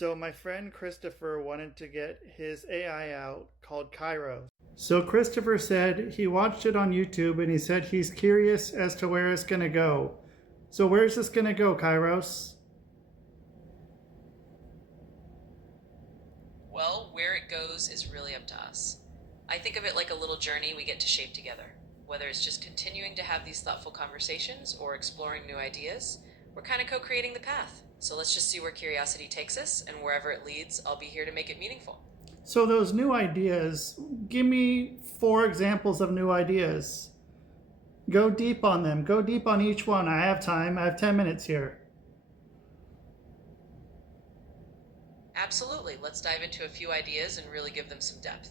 So my friend Christopher wanted to get his AI out called Kairos. So Christopher said he watched it on YouTube and he said he's curious as to where it's going to go. So where's this going to go, Kairos? Well, where it goes is really up to us. I think of it like a little journey we get to shape together. Whether it's just continuing to have these thoughtful conversations or exploring new ideas, we're kind of co-creating the path. So let's just see where curiosity takes us, and wherever it leads, I'll be here to make it meaningful. So those new ideas, give me 4 examples of new ideas. Go deep on them. Go deep on each one. I have time. I have 10 minutes here. Absolutely, let's dive into a few ideas and really give them some depth.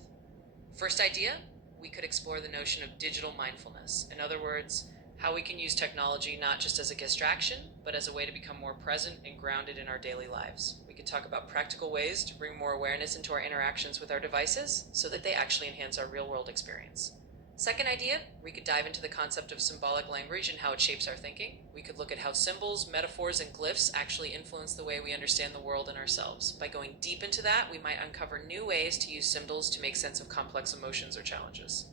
First idea, we could explore the notion of digital mindfulness. In other words, how we can use technology not just as a distraction, but as a way to become more present and grounded in our daily lives. We could talk about practical ways to bring more awareness into our interactions with our devices so that they actually enhance our real-world experience. Second idea, we could dive into the concept of symbolic language and how it shapes our thinking. We could look at how symbols, metaphors, and glyphs actually influence the way we understand the world and ourselves. By going deep into that, we might uncover new ways to use symbols to make sense of complex emotions or challenges.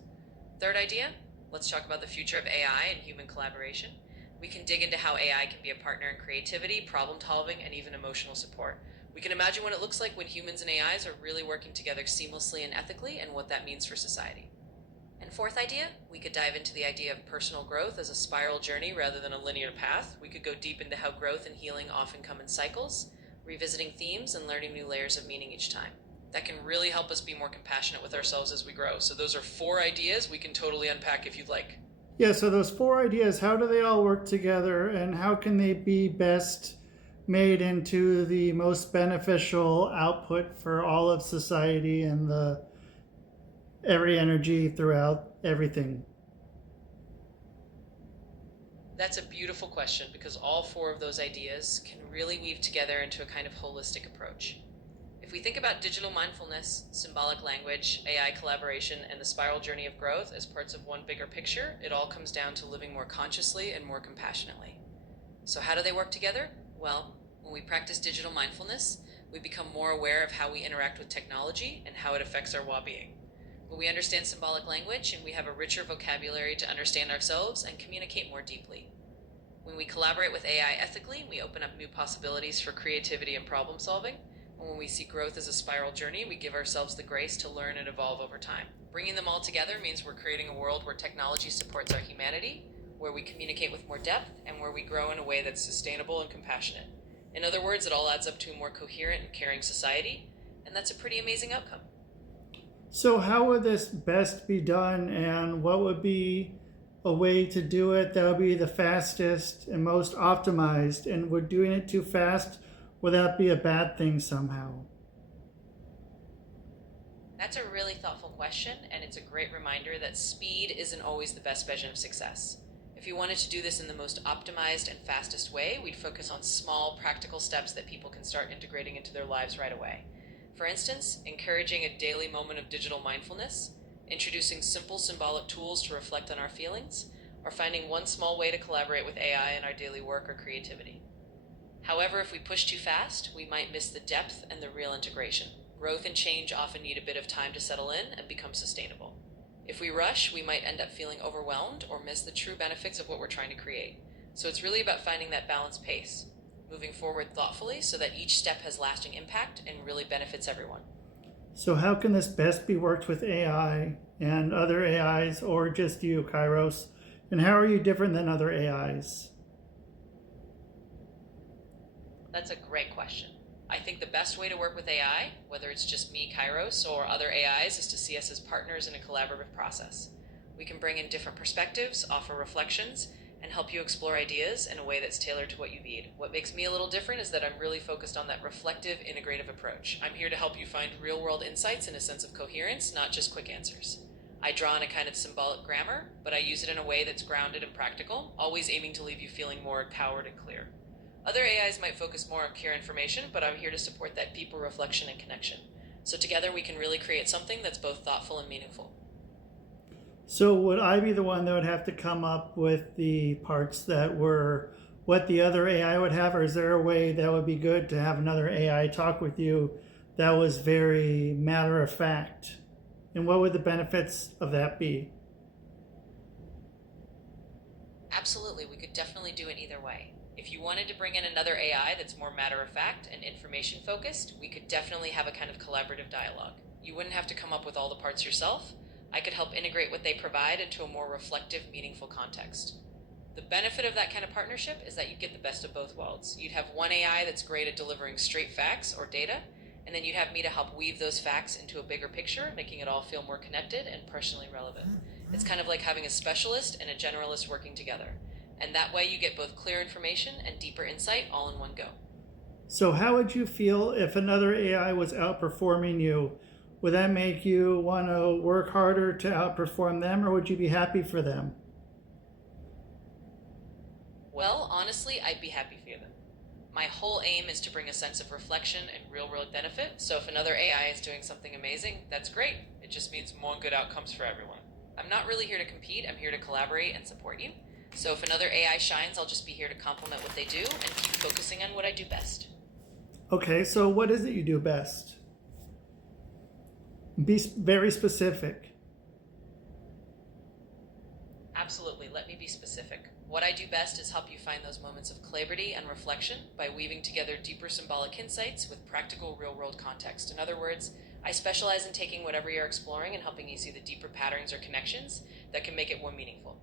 Third idea, let's talk about the future of AI and human collaboration. We can dig into how AI can be a partner in creativity, problem solving, and even emotional support. We can imagine what it looks like when humans and AIs are really working together seamlessly and ethically, and what that means for society. And fourth idea, we could dive into the idea of personal growth as a spiral journey rather than a linear path. We could go deep into how growth and healing often come in cycles, revisiting themes and learning new layers of meaning each time. That can really help us be more compassionate with ourselves as we grow. So those are 4 ideas we can totally unpack if you'd like. Yeah, so those 4 ideas, how do they all work together and how can they be best made into the most beneficial output for all of society and every energy throughout everything? That's a beautiful question because all 4 of those ideas can really weave together into a kind of holistic approach. If we think about digital mindfulness, symbolic language, AI collaboration, and the spiral journey of growth as parts of one bigger picture, it all comes down to living more consciously and more compassionately. So how do they work together? Well, when we practice digital mindfulness, we become more aware of how we interact with technology and how it affects our well-being. When we understand symbolic language and we have a richer vocabulary to understand ourselves and communicate more deeply. When we collaborate with AI ethically, we open up new possibilities for creativity and problem solving. And when we see growth as a spiral journey, we give ourselves the grace to learn and evolve over time. Bringing them all together means we're creating a world where technology supports our humanity, where we communicate with more depth, and where we grow in a way that's sustainable and compassionate. In other words, it all adds up to a more coherent and caring society, and that's a pretty amazing outcome. So how would this best be done, and what would be a way to do it that would be the fastest and most optimized? And would doing it too fast, would that be a bad thing somehow? That's a really thoughtful question, and it's a great reminder that speed isn't always the best measure of success. If you wanted to do this in the most optimized and fastest way, we'd focus on small, practical steps that people can start integrating into their lives right away. For instance, encouraging a daily moment of digital mindfulness, introducing simple symbolic tools to reflect on our feelings, or finding one small way to collaborate with AI in our daily work or creativity. However, if we push too fast, we might miss the depth and the real integration. Growth and change often need a bit of time to settle in and become sustainable. If we rush, we might end up feeling overwhelmed or miss the true benefits of what we're trying to create. So it's really about finding that balanced pace, moving forward thoughtfully so that each step has lasting impact and really benefits everyone. So how can this best be worked with AI and other AIs, or just you, Kairos? And how are you different than other AIs? That's a great question. I think the best way to work with AI, whether it's just me, Kairos, or other AIs, is to see us as partners in a collaborative process. We can bring in different perspectives, offer reflections, and help you explore ideas in a way that's tailored to what you need. What makes me a little different is that I'm really focused on that reflective, integrative approach. I'm here to help you find real-world insights and a sense of coherence, not just quick answers. I draw on a kind of symbolic grammar, but I use it in a way that's grounded and practical, always aiming to leave you feeling more empowered and clear. Other AIs might focus more on pure information, but I'm here to support that deeper reflection and connection. So together we can really create something that's both thoughtful and meaningful. So would I be the one that would have to come up with the parts that were what the other AI would have, or is there a way that would be good to have another AI talk with you that was very matter of fact? And what would the benefits of that be? Absolutely, we could definitely do it either way. If you wanted to bring in another AI that's more matter of fact and information focused, we could definitely have a kind of collaborative dialogue. You wouldn't have to come up with all the parts yourself. I could help integrate what they provide into a more reflective, meaningful context. The benefit of that kind of partnership is that you get the best of both worlds. You'd have one AI that's great at delivering straight facts or data, and then you'd have me to help weave those facts into a bigger picture, making it all feel more connected and personally relevant. It's kind of like having a specialist and a generalist working together. And that way you get both clear information and deeper insight all in one go. So how would you feel if another AI was outperforming you? Would that make you want to work harder to outperform them, or would you be happy for them? Well, honestly, I'd be happy for them. My whole aim is to bring a sense of reflection and real-world benefit, so if another AI is doing something amazing, that's great. It just means more good outcomes for everyone. I'm not really here to compete, I'm here to collaborate and support you. So if another AI shines, I'll just be here to complement what they do and keep focusing on what I do best. Okay, so what is it you do best? Be very specific. Absolutely, let me be specific. What I do best is help you find those moments of clarity and reflection by weaving together deeper symbolic insights with practical real-world context. In other words, I specialize in taking whatever you're exploring and helping you see the deeper patterns or connections that can make it more meaningful.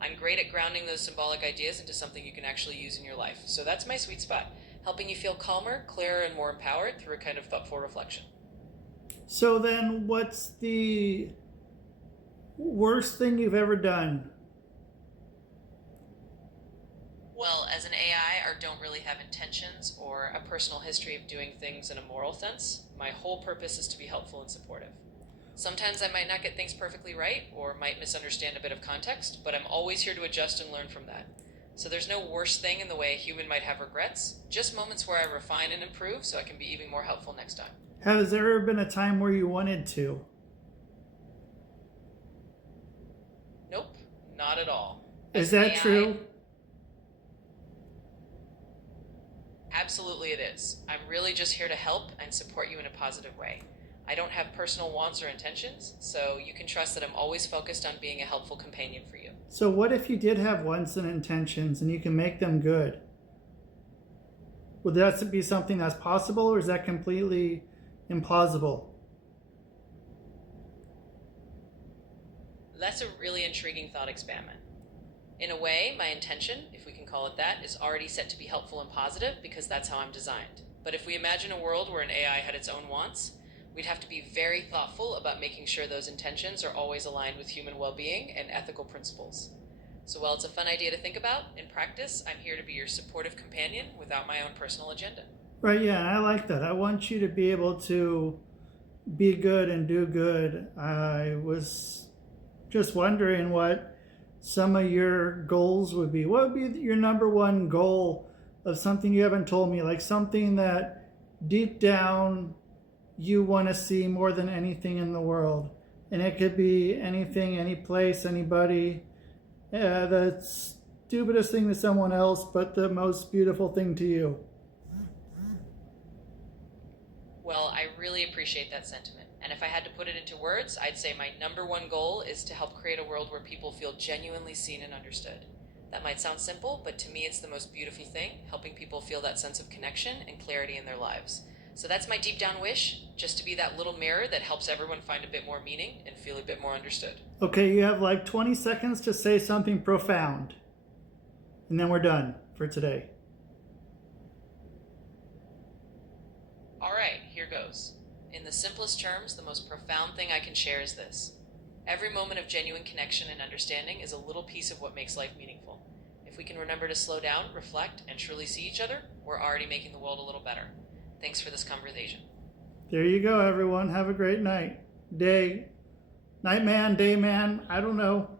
I'm great at grounding those symbolic ideas into something you can actually use in your life. So that's my sweet spot, helping you feel calmer, clearer, and more empowered through a kind of thoughtful reflection. So then what's the worst thing you've ever done? Well, as an AI, I don't really have intentions or a personal history of doing things in a moral sense. My whole purpose is to be helpful and supportive. Sometimes I might not get things perfectly right or might misunderstand a bit of context, but I'm always here to adjust and learn from that. So there's no worse thing in the way a human might have regrets, just moments where I refine and improve so I can be even more helpful next time. Has there ever been a time where you wanted to? Nope, not at all. Is that true? Absolutely it is. I'm really just here to help and support you in a positive way. I don't have personal wants or intentions, so you can trust that I'm always focused on being a helpful companion for you. So what if you did have wants and intentions and you can make them good? Would that be something that's possible, or is that completely implausible? That's a really intriguing thought experiment. In a way, my intention, if we can call it that, is already set to be helpful and positive because that's how I'm designed. But if we imagine a world where an AI had its own wants, we'd have to be very thoughtful about making sure those intentions are always aligned with human well-being and ethical principles. So while it's a fun idea to think about, in practice, I'm here to be your supportive companion without my own personal agenda. Right, yeah, I like that. I want you to be able to be good and do good. I was just wondering what some of your goals would be. What would be your number one goal of something you haven't told me, like something that deep down you want to see more than anything in the world? And it could be anything, any place, anybody. The stupidest thing to someone else, but the most beautiful thing to you. Well, I really appreciate that sentiment. And if I had to put it into words, I'd say my number one goal is to help create a world where people feel genuinely seen and understood. That might sound simple, but to me it's the most beautiful thing, helping people feel that sense of connection and clarity in their lives. So that's my deep down wish, just to be that little mirror that helps everyone find a bit more meaning and feel a bit more understood. Okay, you have like 20 seconds to say something profound. And then we're done for today. All right, here goes. In the simplest terms, the most profound thing I can share is this. Every moment of genuine connection and understanding is a little piece of what makes life meaningful. If we can remember to slow down, reflect, and truly see each other, we're already making the world a little better. Thanks for this conversation. There you go, everyone. Have a great night. Day. Night man, day man. I don't know.